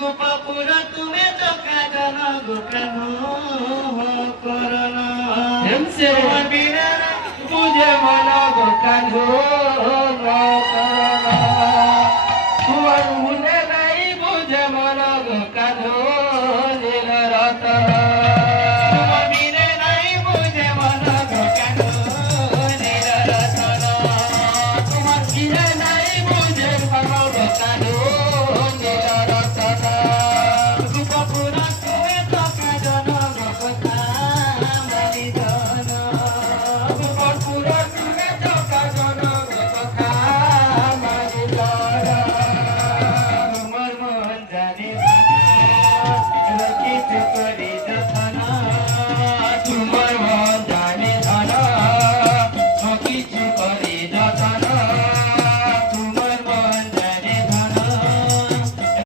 গোপাপুরা তুমি তো কাঁদন গোকেন করনা বীরের বুঝে মন গোকান করনা তোমার মনে নাই বুঝে মন গোকান নীল রতন তোমার বীরে নাই বুঝে মন গোকান নীল রতন তোমার বীরে নাই বুঝে মন গোকান